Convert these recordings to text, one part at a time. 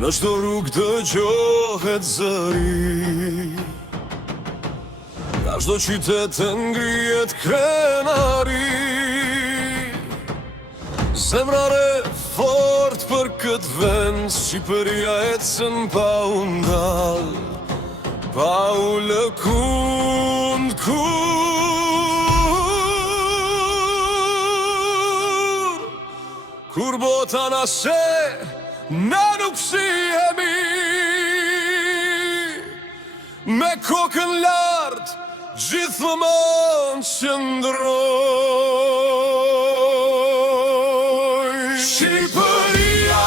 Në çdo rrugë dëgjohet zëri, nga çdo qytet ngrihet krenari. Zemra re fort për këtë vend, Shqipëria ecën pa u ndal, pa u lëkund kur bota na sheh, na nuk shihemi, me kokën lart gjithmonë qëndroj. Shqipëria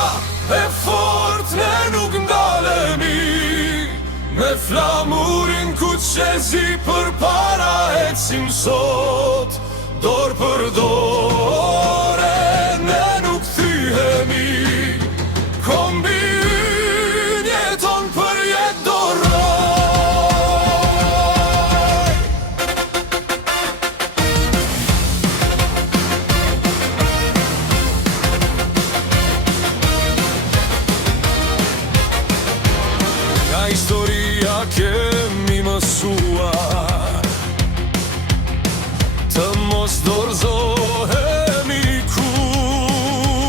e fort, ne nuk ndalemi, me flamurin ku qezi përpara ecim sot, dorë për dore, ne nuk thyhemi, kombi ynë jeton për jetë doroj. Nga historia kemi mësuar, të mos dorëzohemi kur,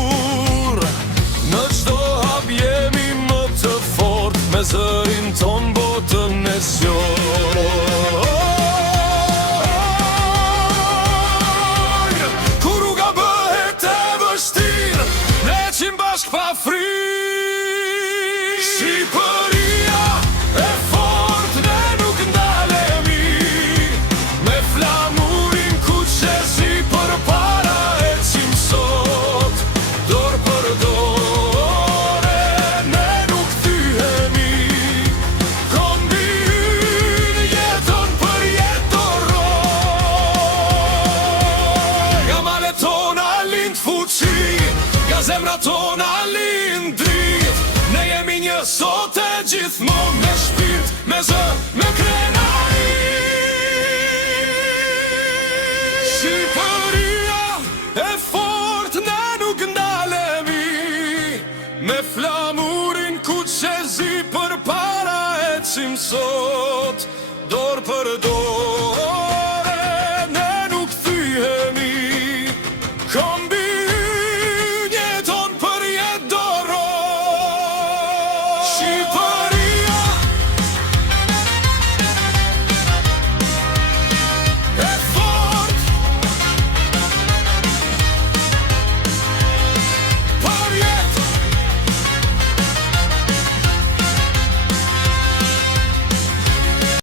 në çdo hap jemi më të fort, me zërin ton botën e zgjoj. Kur rruga bëhet e vështirë, ne ecim bashkë pa frikë. Shqipëria e fort, ne nuk ndalemi, me flamurin ku qezi përpara ecim sot, dorë për dore, ne nuk thyhemi, kombi ynë jeton për jetë doroj. Nga malet tona lind fuqi, nga zemrat tona lind dritë, ne jemi një sot e gjithmonë, me shpirt, me zë, me krenari. Shqipëria e fort, ne nuk ndalemi, me flamurin ku qezi përpara ecim sot, dorë për dorë.